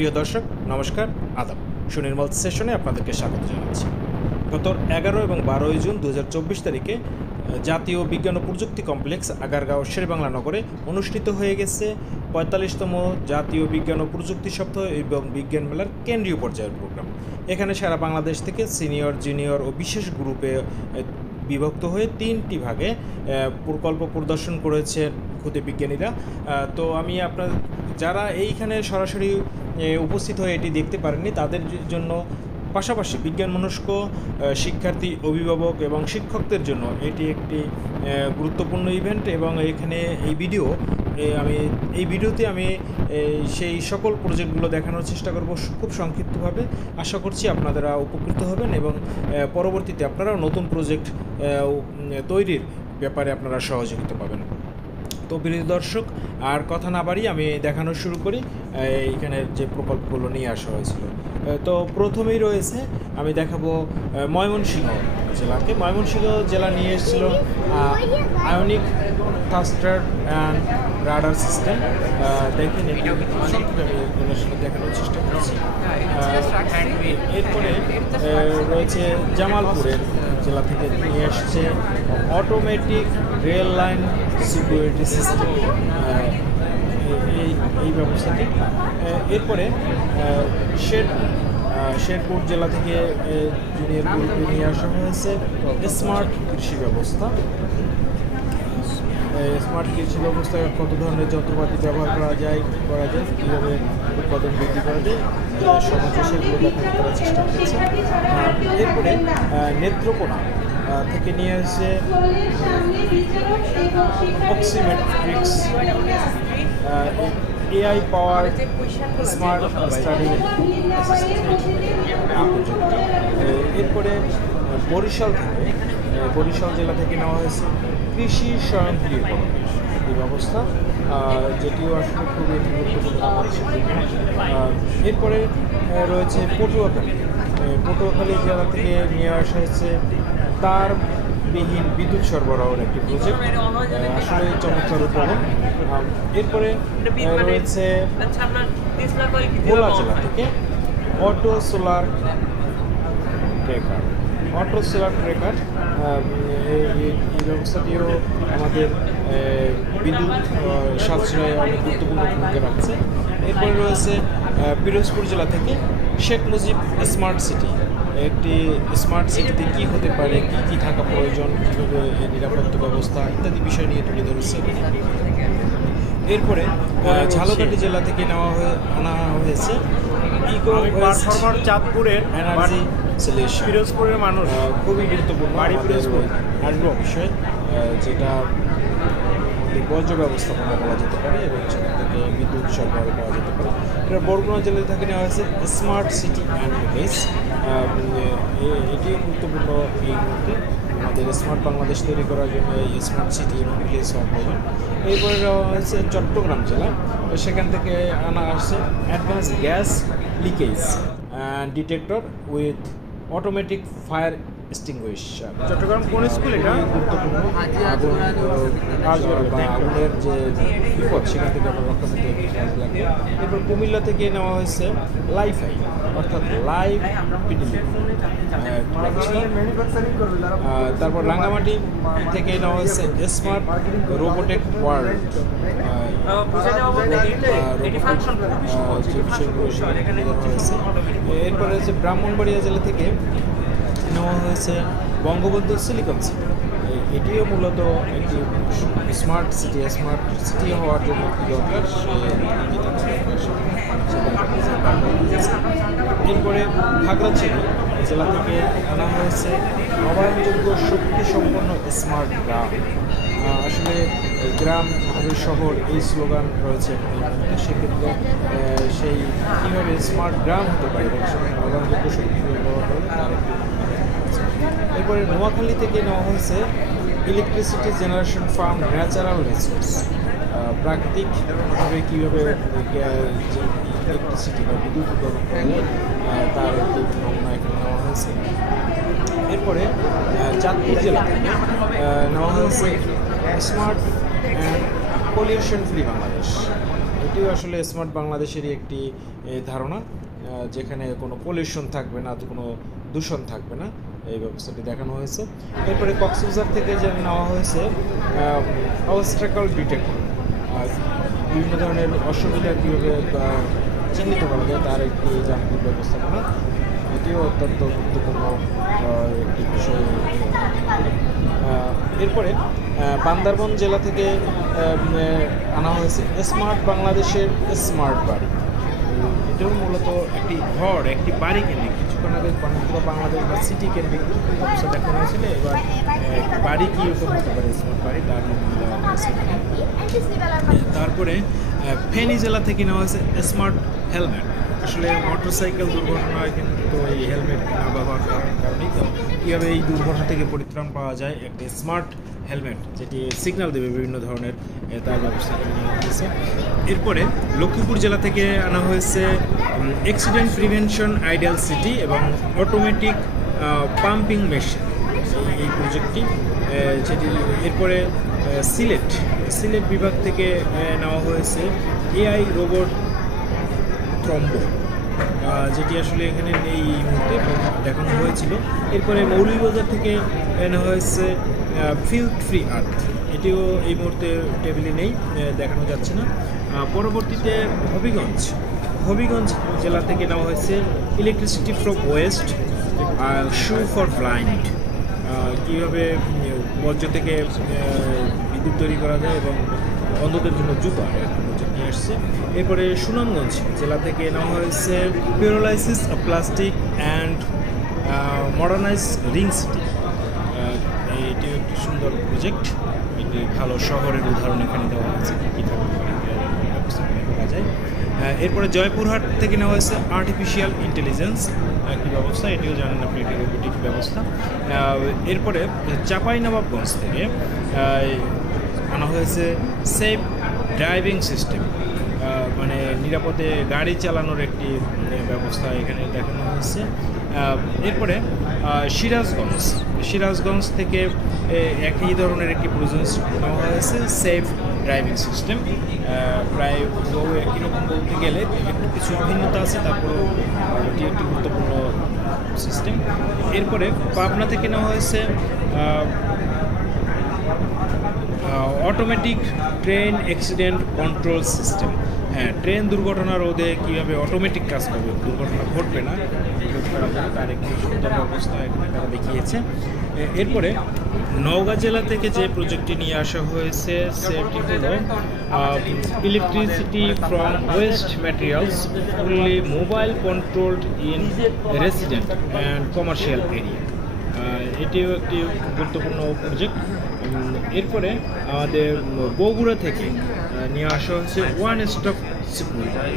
প্রিয় দর্শক নমস্কার, আদাব। সুনির্মল সেশনে আপনাদেরকে স্বাগত জানাচ্ছি। গত 11 এবং 12 জুন 2024 তারিখে জাতীয় বিজ্ঞান ও প্রযুক্তি কমপ্লেক্স আগারগাঁও শেরেবাংলা নগরে অনুষ্ঠিত হয়ে গেছে 45তম জাতীয় বিজ্ঞান ও প্রযুক্তি সপ্তাহ এবং বিজ্ঞান মেলার কেন্দ্রীয় পর্যায়ের প্রোগ্রাম। এখানে সারা বাংলাদেশ থেকে সিনিয়র, জুনিয়র ও বিশেষ গ্রুপে বিভক্ত হয়ে 3টি ভাগে প্রকল্প প্রদর্শন করেছে ক্ষুদে বিজ্ঞানীরা। তো আমি আপনার যারা এইখানে সরাসরি উপস্থিত হয়ে এটি দেখতে পারেননি তাদের জন্য, পাশাপাশি বিজ্ঞান মনস্ক শিক্ষার্থী, অভিভাবক এবং শিক্ষকদের জন্য এটি একটি গুরুত্বপূর্ণ ইভেন্ট। এবং এখানে এই ভিডিওতে আমি সেই সকল প্রজেক্টগুলো দেখানোর চেষ্টা করব খুব সংক্ষিপ্তভাবে। আশা করছি আপনারা উপকৃত হবেন এবং পরবর্তীতে আপনারাও নতুন প্রজেক্ট তৈরির ব্যাপারে আপনারা সহযোগিতা পাবেন। তো প্রিয় দর্শক, আর কথা না বাড়িয়ে আমি দেখানো শুরু করি এইখানে যে প্রকল্পগুলো নিয়ে আসা হয়েছিল। তো প্রথমেই রয়েছে, আমি দেখাবো ময়মনসিংহ জেলাকে। ময়মনসিংহ জেলা নিয়ে এসেছিল আয়নিক থাস্টার অ্যান্ড রাডার সিস্টেম। দেখেন আমি দেখানোর চেষ্টা করছি। এরপরে রয়েছে জামালপুরের জেলা থেকে নিয়ে এসছে automatic rail line security system, এই ব্যবস্থাটি। এরপরে শেরপুর জেলা থেকে জুনিয়র গ্রুপে নিয়ে আসা হয়েছে স্মার্ট কৃষি ব্যবস্থা। স্মার্ট কৃষি ব্যবস্থায় কত ধরনের যন্ত্রপাতি ব্যবহার করা যায়, কীভাবে উৎপাদন বৃদ্ধি করা যায় সমাজে, সেগুলো দেখাতে তারা চেষ্টা করছে। এরপরে নেত্রকোনা থেকে নিয়ে আসছে অক্সিমেট্রিক্স এআই পাওয়ার স্মার্ট স্টাডি। এরপরে বরিশাল জেলা থেকে নেওয়া হয়েছে কৃষি স্বয়ংক্রিয়করণ এই ব্যবস্থা, যেটিও আসলে খুবই গুরুত্বপূর্ণ। এরপরে রয়েছে পটুয়াখালী জেলা থেকে নিয়ে আসা হয়েছে তারবিহীন বিদ্যুৎ সরবরাহের একটি প্রজেক্ট, আসলে চমৎকার উদ্ভাবন। এরপরে রয়েছে ভোলা জেলা থেকে অটো সোলার ট্রেকার। এই ব্যবস্থাটিও আমাদের বিদ্যুৎ সাশ্রয়ে অনেক গুরুত্বপূর্ণ ভূমিকা রাখছে। এরপরে রয়েছে পিরোজপুর জেলা থেকে শেখ মুজিব স্মার্ট সিটি। একটি স্মার্ট সিটিতে কী হতে পারে, কী থাকা প্রয়োজন, কীভাবে নিরাপত্তা ব্যবস্থা ইত্যাদি বিষয় নিয়ে তুলে ধরেছে। এরপরে ঝালকাঠি জেলা থেকে আনা হয়েছে ইকো পারফর্মার চাঁদপুরের এনার্জি সলিউশন। পিরোজপুরের মানুষ খুবই গুরুত্বপূর্ণ আসবো বিষয়, যেটা বর্জ্য ব্যবস্থাপনা করা যেতে পারে এবং সেখান থেকে বিদ্যুৎ সরবরাহ করা যেতে পারে। এটা বরগুনা জেলা থেকে নেওয়া হয়েছে স্মার্ট সিটি অ্যান্ড ভিলেজ। এটিও গুরুত্বপূর্ণ এই মুহূর্তে আমাদের স্মার্ট বাংলাদেশ তৈরি করার জন্য এই স্মার্ট সিটি এবং ভিলেজ হওয়া প্রয়োজন। এরপরে হচ্ছে চট্টগ্রাম জেলা, সেখান থেকে আনা আসছে advance gas leakage detector with automatic fire extinguisher. Chittagong কোন স্কুল? এটা গুরুত্বপূর্ণ আগুনের যে বিপদ সেখান থেকে আমরা রক্ষা পেতে লাগবে। এরপর কুমিল্লা থেকে নেওয়া হয়েছে লাইফাই, অর্থাৎ লাইভ পিডিলি। তারপর রাঙ্গামাটি থেকে নেওয়া হয়েছে স্মার্ট রোবোটিক ওয়ার্ল্ড। এরপরে হচ্ছে ব্রাহ্মণবাড়িয়া জেলা থেকে নেওয়া হয়েছে বঙ্গবন্ধু সিলিকন সিটি। এটিও মূলত একটি স্মার্ট সিটি হওয়ার জন্য কী দরকার এরপরে খাগড়াছড়ি জেলা থেকে আনা হয়েছে নবায়নযোগ্য শক্তি সম্পন্ন স্মার্ট গ্রাম। আসলে গ্রাম হবে শহর, এই স্লোগান রয়েছে। সেক্ষেত্রে সেই কীভাবে স্মার্ট গ্রাম হতে পারে এবং সেখানে নবায়নযোগ্য শক্তি ব্যবহার করবে তার একটি। এরপরে নোয়াখালী থেকে নেওয়া হয়েছে electricity generation from natural resource. প্রাকৃতিকভাবে কীভাবে ইলেকট্রিসিটি বা বিদ্যুৎ উৎপাদন করা যায় তার একটি নমুনা এখানে নেওয়া হয়েছে। এরপরে চাঁদপুর জেলা থেকে নেওয়া হয়েছে smart and pollution free Bangladesh. এটিও আসলে স্মার্ট বাংলাদেশেরই একটি ধারণা, যেখানে কোনো পলিউশন থাকবে না, কোনো দূষণ থাকবে না, এই ব্যবস্থাটি দেখানো হয়েছে। এরপরে কক্সবাজার থেকে যে নেওয়া হয়েছে অবস্ট্রাকল ডিটেক্টর, বিভিন্ন ধরনের অসুবিধা কীভাবে চিহ্নিত করা যায় তার একটি যান্ত্রিক ব্যবস্থাপনা, এটিও অত্যন্ত গুরুত্বপূর্ণ একটি বিষয়। এরপরে বান্দরবান জেলা থেকে আনা হয়েছে স্মার্ট বাংলাদেশের স্মার্ট বাড়ি। এটাও মূলত একটি ঘর, একটি বাড়ি কেন্দ্রিক, কিছুক্ষণ আগে পুরো বাংলাদেশ বা সিটি কেন্দ্রিক অবস্থা দেখানো হয়েছিল। এবার বাড়ি কীরকম হতে পারে স্মার্ট বাড়ি তার নমুনা দেওয়া হয়েছে। তারপরে ফেনী জেলা থেকে নেওয়া হয়েছে স্মার্ট হেলমেট। আসলে মোটরসাইকেল দুর্ঘটনায় কিন্তু এই হেলমেট না ব্যবহার করার কারণেই তো কীভাবে এই দুর্ঘটনা থেকে পরিত্রাণ পাওয়া যায়, একটি স্মার্ট হেলমেট যেটি সিগন্যাল দেবে বিভিন্ন ধরনের, তার ব্যবস্থা করে নেওয়া হয়েছে। এরপরে লক্ষ্মীপুর জেলা থেকে আনা হয়েছে অ্যাক্সিডেন্ট প্রিভেনশন আইডিয়াল সিটি এবং অটোমেটিক পাম্পিং মেশিন, এই প্রজেক্টটি যেটি। এরপরে সিলেট বিভাগ থেকে নেওয়া হয়েছে এআই রোবট থ্রম্বো, যেটি আসলে এখানে এই মুহূর্তে দেখানো হয়েছিল। এরপরে মৌলভীবাজার থেকে নেওয়া হয়েছে ফিল্ড ফ্রি আর্থ, এটিও এই মুহূর্তে টেবিলে নেই, দেখানো যাচ্ছে না। পরবর্তীতে হবিগঞ্জ জেলা থেকে নেওয়া হয়েছে electricity from West shoe for blind, কীভাবে বর্জ্য থেকে বিদ্যুৎ তৈরি করা যায় এবং অন্ধদের জন্য জুতা প্রজেক্ট নিয়ে আসছে। এরপরে সুনামগঞ্জ জেলা থেকে নেওয়া হয়েছে pyrolysis of plastic and modernizing city, এটি একটি সুন্দর প্রজেক্ট, একটি ভালো শহরের উদাহরণ এখানে দেওয়া হয়েছে, কী থাকতে পারে করা যায়। এরপরে জয়পুরহাট থেকে নেওয়া হয়েছে আর্টিফিশিয়াল ইন্টেলিজেন্স একটি ব্যবস্থা, এটিও জানেন আপনি, একটি রোবোটিক ব্যবস্থা। এরপরে চাঁপাইনবাবগঞ্জ থেকে আনা হয়েছে সেফ ড্রাইভিং সিস্টেম, মানে নিরাপদে গাড়ি চালানোর একটি ব্যবস্থা এখানে দেখানো হয়েছে। এরপরে সিরাজগঞ্জ থেকে একই ধরনের একটি প্রজেক্ট নেওয়া হয়েছে সেফ ড্রাইভিং সিস্টেম, প্রায় একই রকম বলতে গেলে একটু কিছু ভিন্নতা আছে, তারপরেও এটি একটি গুরুত্বপূর্ণ সিস্টেম। এরপরে পাবনা থেকে নেওয়া হয়েছে automatic train accident control system. হ্যাঁ, ট্রেন দুর্ঘটনা রোধে কীভাবে অটোমেটিক কাজ করবে, দুর্ঘটনা ঘটবে না রোধ করা যাবে, তার একটি সুন্দর ব্যবস্থা এখানে তারা দেখিয়েছে। এরপরে নওগাঁ জেলা থেকে যে প্রজেক্টটি নিয়ে আসা হয়েছে সেটি হলো electricity from West materials fully mobile controlled in resident and commercial area, এটিও একটি গুরুত্বপূর্ণ প্রজেক্ট। এরপরে আমাদের বগুড়া থেকে নিয়ে আসা হচ্ছে ওয়ান স্টপ সিকিউরিটি,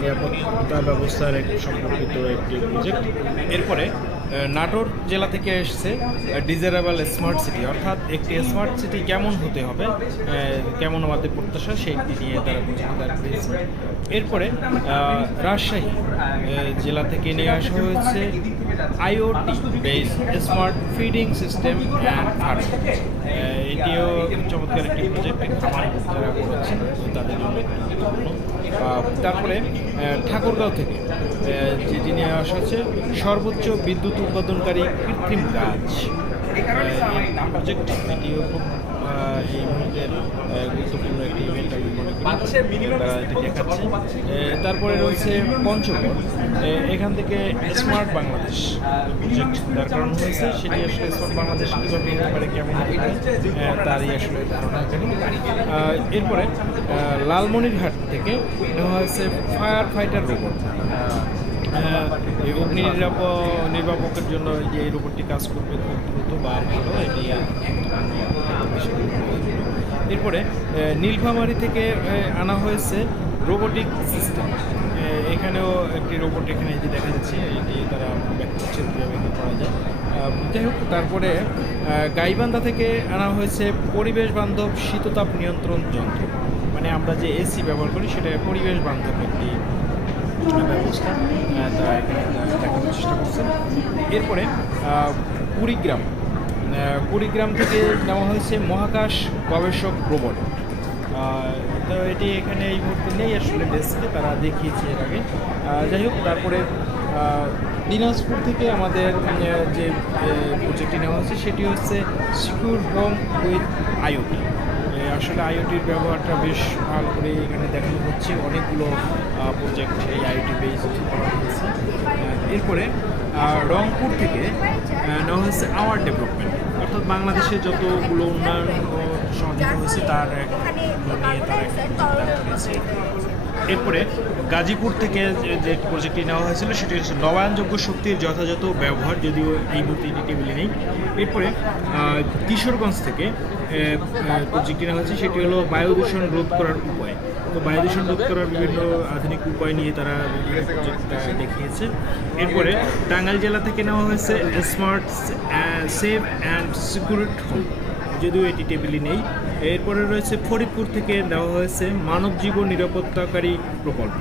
নিরাপত্তা ব্যবস্থার সম্পর্কিত একটি প্রজেক্ট। এরপরে নাটোর জেলা থেকে এসেছে ডিজায়ারেবল স্মার্ট সিটি, অর্থাৎ একটি স্মার্ট সিটি কেমন হতে হবে, কেমন আমাদের প্রত্যাশা, সেইটি নিয়ে তারা প্রজেক্ট দিয়েছে। এরপরে রাজশাহী জেলা থেকে নিয়ে আসা হয়েছে IoT base smart feeding system and farming, এটিও চমৎকার একটি প্রজেক্ট, খামার যারা করেছেন তাদের জন্য গুরুত্বপূর্ণ। তারপরে ঠাকুরগাঁও থেকে যেটি নিয়ে আসা হচ্ছে সর্বোচ্চ বিদ্যুৎ উৎপাদনকারী কৃত্রিম গাছ প্রজেক্ট, এটিও খুব এই মুহূর্তের গুরুত্বপূর্ণ একটি ইভেন্ট আমি মনে করি, তারা এটি দেখাচ্ছে। তারপরে রয়েছে পঞ্চগড়, এখান থেকে স্মার্ট বাংলাদেশ প্রজেক্ট যার কারণ হয়েছে, সেটি আসলে স্মার্ট বাংলাদেশ কীভাবে হতে পারে, কেমন হতে পারে, তারই আসলে ধারণা এখানে। এরপরে লালমনিরহাট থেকে নেওয়া হয়েছে ফায়ার ফাইটার রোবট, এই অগ্নি নির্বাপকের জন্য যে এই রোবটটি কাজ করবে খুব দ্রুত বা ভালো, এটি। এরপরে নীলফামারী থেকে আনা হয়েছে রোবোটিক সিস্টেম, এখানেও একটি রোবট এখানে যে দেখা যাচ্ছে, এটি তারা ব্যাখ্যা করছে কীভাবে করা যায়। যাই হোক, তারপরে গাইবান্ধা থেকে আনা হয়েছে পরিবেশ বান্ধব শীততাপ নিয়ন্ত্রণ যন্ত্র, মানে আমরা যে এসি ব্যবহার করি সেটা পরিবেশ বান্ধব একটি ব্যবস্থা, তারা এখানে দেখানোর চেষ্টা করছেন। এরপরে কুড়িগ্রাম থেকে নেওয়া হয়েছে মহাকাশ গবেষক রোবট, তো এটি এখানে এই মুহূর্তে নেই আসলে ডেস্কে, তারা দেখিয়েছে এর আগে। যাই হোক, তারপরে দিনাজপুর থেকে আমাদের যে প্রজেক্টটি নেওয়া হচ্ছে সেটি হচ্ছে সিকিউর হোম উইথ আইওটি। আসলে আইওটির ব্যবহারটা বেশ ভালো করে এখানে দেখানো হচ্ছে, অনেকগুলো প্রজেক্ট এই আইওটি বেসড করা হয়েছে। এরপরে রংপুর থেকে নেওয়া হচ্ছে আওয়ার ডেভেলপমেন্ট, অর্থাৎ বাংলাদেশে যতগুলো উন্নয়ন সাধিত হয়েছে তার নিয়ে তারা একটা। এরপরে গাজীপুর থেকে যে প্রজেক্টটি নেওয়া হয়েছিল সেটি হচ্ছে নবায়নযোগ্য শক্তির যথাযথ ব্যবহার, যদিও এই মুহূর্তে এটি টেবিলে নেই। এরপরে কিশোরগঞ্জ থেকে প্রজেক্টটি নেওয়া হয়েছে, সেটি হলো বায়ু দূষণ রোধ করার উপায়। তো বায়ু দূষণ রোধ করার বিভিন্ন আধুনিক উপায় নিয়ে তারা প্রজেক্টটা দেখিয়েছে। এরপরে টাঙ্গাইল জেলা থেকে নেওয়া হয়েছে smart save and secure home, যদিও এটি টেবিলে নেই। এরপরে রয়েছে ফরিদপুর থেকে দেওয়া হয়েছে মানব জীবন নিরাপত্তাকারী প্রকল্প,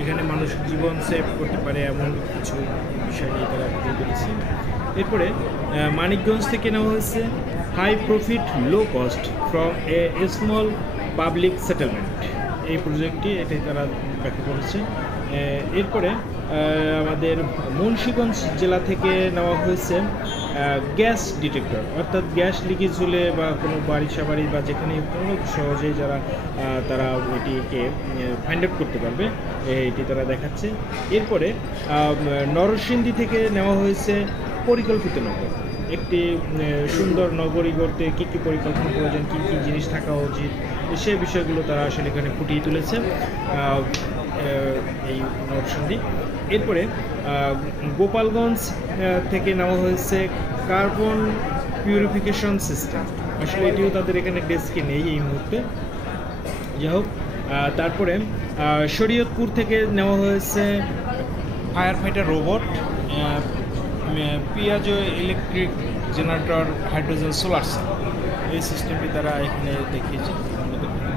এখানে মানুষের জীবন সেভ করতে পারে এমন কিছু বিষয় নিয়ে তারা বলেছে। এরপরে মানিকগঞ্জ থেকে নেওয়া হয়েছে high profit low cost from a small public settlement, এই প্রজেক্টটি এটি তারা ব্যাখ্যা করেছে। এরপরে আমাদের মুন্সিগঞ্জ জেলা থেকে নেওয়া হয়েছে গ্যাস ডিটেক্টর, অর্থাৎ গ্যাস লিকেজ হলে বা কোনো বাড়ি সাবাড়ি বা যেখানে কোনো সহজেই তারা এটিকে ফাইন্ড আউট করতে পারবে, এটি তারা দেখাচ্ছে। এরপরে নরসিংদী থেকে নেওয়া হয়েছে পরিকল্পিত নগর, একটি সুন্দর নগরী গড়তে কী কী পরিকল্পনা প্রয়োজন, কী কী জিনিস থাকা উচিত, সেই বিষয়গুলো তারা আসলে এখানে ফুটিয়ে তুলেছে এই নরসিংদী। এরপরে গোপালগঞ্জ থেকে নেওয়া হয়েছে কার্বন পিউরিফিকেশন সিস্টেম, আসলে এটিও তাদের এখানে ডেস্কে নেই এই মুহূর্তে। যাই হোক, তারপরে শরীয়তপুর থেকে নেওয়া হয়েছে fire fighter robot, piezo electric generator hydrogen solar cell, এই সিস্টেমটি তারা এখানে দেখিয়েছে,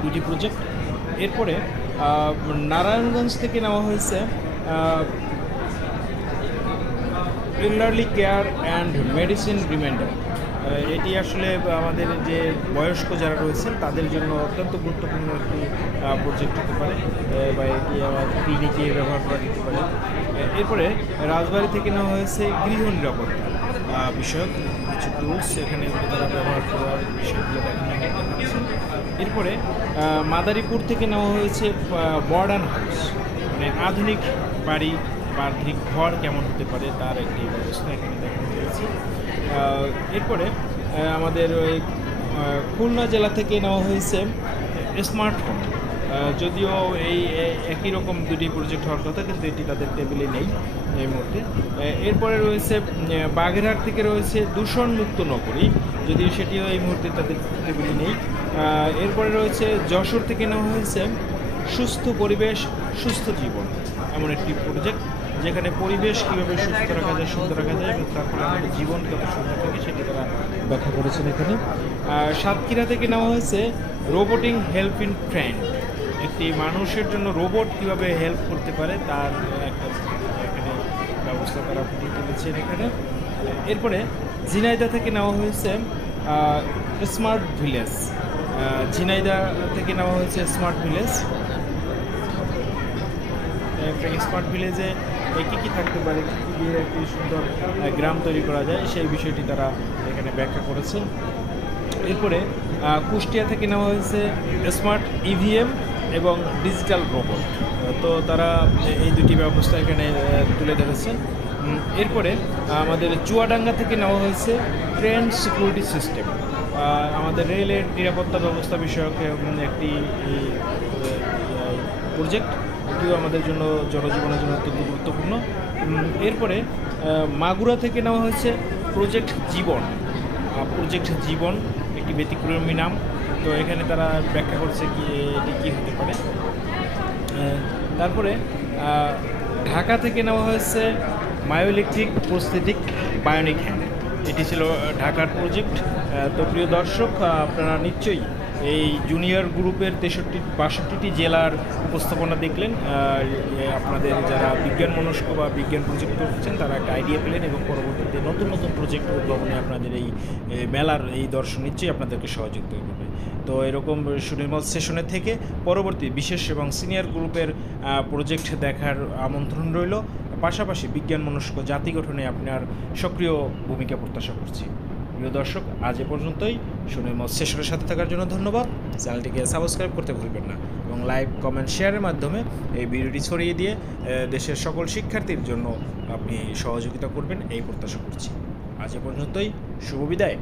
দুটি প্রজেক্ট। এরপরে নারায়ণগঞ্জ থেকে নেওয়া হয়েছে elderly care and medicine reminder, এটি আসলে আমাদের যে বয়স্ক যারা রয়েছেন তাদের জন্য অত্যন্ত গুরুত্বপূর্ণ একটি প্রজেক্ট হতে পারে, বা এটি আমার ক্লিনিকে ব্যবহার করা যেতে পারে। এরপরে রাজবাড়ী থেকে নেওয়া হয়েছে গৃহ নিরাপত্তা বিষয়ক কিছু টুলস, এখানে তারা ব্যবহার করার বিষয়গুলো দেখানো হয়েছে। এরপরে মাদারীপুর থেকে নেওয়া হয়েছে মডার্ন হাউস, মানে আধুনিক বাড়ি বা আধুনিক ঘর কেমন হতে পারে তার একটি ব্যবস্থা এখানে দেখানো হয়েছে। এরপরে আমাদের ওই খুলনা জেলা থেকে নেওয়া হয়েছে স্মার্ট হোম, যদিও এই একই রকম দুটি প্রজেক্ট হওয়ার কথা, কিন্তু এটি তাদের টেবিলে নেই এই মুহূর্তে। এরপরে রয়েছে বাগেরহাট থেকে রয়েছে দূষণমুক্ত নগরী, যদিও সেটিও এই মুহূর্তে তাদের টেবিলে নেই। এরপরে রয়েছে যশোর থেকে নেওয়া হয়েছে সুস্থ পরিবেশ সুস্থ জীবন, এমন একটি প্রজেক্ট যেখানে পরিবেশ কীভাবে সুস্থ রাখা যায়, সুন্দর রাখা যায় এবং তার ফলে আমাদের জীবন কত সুন্দর থাকে সেটি তারা ব্যাখ্যা করেছেন এখানে। সাতক্ষীরা থেকে নেওয়া হয়েছে রোবোটিং হেল্প ইন ট্রেন্ড, একটি মানুষের জন্য রোবট কীভাবে হেল্প করতে পারে তার একটা এখানে ব্যবস্থা তারা ফুটিয়ে তুলেছেন এখানে। এরপরে ঝিনাইদহ থেকে নেওয়া হয়েছে স্মার্ট ভিলেজ, ঝিনাইদহ থেকে নেওয়া হয়েছে স্মার্ট ভিলেজ, একটা স্মার্ট ভিলেজে কী কী থাকতে পারে, কী কী দিয়ে একটি সুন্দর গ্রাম তৈরি করা যায় সেই বিষয়টি তারা এখানে ব্যাখ্যা করেছেন। এরপরে কুষ্টিয়া থেকে নেওয়া হয়েছে স্মার্ট ইভিএম এবং ডিজিটাল রোবট, তো তারা এই দুটি ব্যবস্থা এখানে তুলে ধরেছেন। এরপরে আমাদের চুয়াডাঙ্গা থেকে নেওয়া হয়েছে ট্রেন সিকিউরিটি সিস্টেম, আমাদের রেলের নিরাপত্তা ব্যবস্থা বিষয়ক একটি প্রজেক্ট, এটিও আমাদের জন্য জনজীবনের জন্য অত্যন্ত গুরুত্বপূর্ণ। এরপরে মাগুরা থেকে নেওয়া হয়েছে প্রজেক্ট জীবন, একটি ব্যতিক্রমী নাম, তো এখানে তারা ব্যাখ্যা করছে কি এটি কী হতে পারে। তারপরে ঢাকা থেকে নেওয়া হয়েছে মায়োইলেকট্রিক প্রস্থেটিক বায়োনিক হ্যান্ড, এটি ছিল ঢাকার প্রজেক্ট। তো প্রিয় দর্শক, আপনারা নিশ্চয়ই এই জুনিয়র গ্রুপের 62টি জেলার উপস্থাপনা দেখলেন। আপনাদের যারা বিজ্ঞান মনস্ক বা বিজ্ঞান প্রজেক্ট করছেন তারা একটা আইডিয়া পেলেন এবং পরবর্তীতে নতুন নতুন প্রজেক্ট উদ্ভাবনে আপনাদের এই মেলার এই দর্শন নিশ্চয়ই আপনাদেরকে সহযোগিতা করবে। তো এরকম সুনির্মল সেশনের থেকে পরবর্তী বিশেষ এবং সিনিয়র গ্রুপের প্রজেক্ট দেখার আমন্ত্রণ রইল। পাশাপাশি বিজ্ঞান মনস্ক জাতি গঠনে আপনার সক্রিয় ভূমিকা প্রত্যাশা করছি। প্রিয় দর্শক, আজ এ পর্যন্তই। সুনির্মল সেশনের সাথে থাকার জন্য ধন্যবাদ। চ্যানেলটিকে সাবস্ক্রাইব করতে ভুলবেন না এবং লাইক, কমেন্ট, শেয়ারের মাধ্যমে এই ভিডিওটি ছড়িয়ে দিয়ে দেশের সকল শিক্ষার্থীর জন্য আপনি সহযোগিতা করবেন এই প্রত্যাশা করছি। আজ এ পর্যন্তই, শুভ বিদায়।